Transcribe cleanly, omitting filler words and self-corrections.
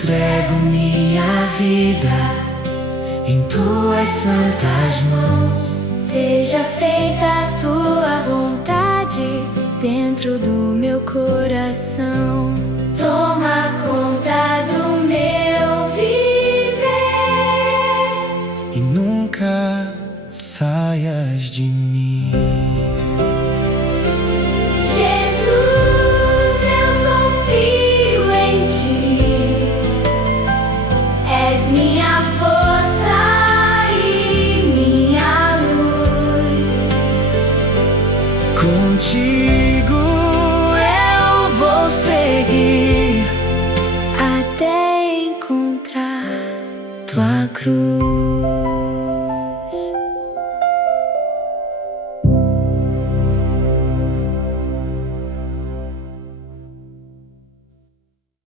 entrego minha vida em tuas santas mãos. Seja feita a tua vontade dentro do meu coração. Toma conta do meu viver e nunca saias de mim.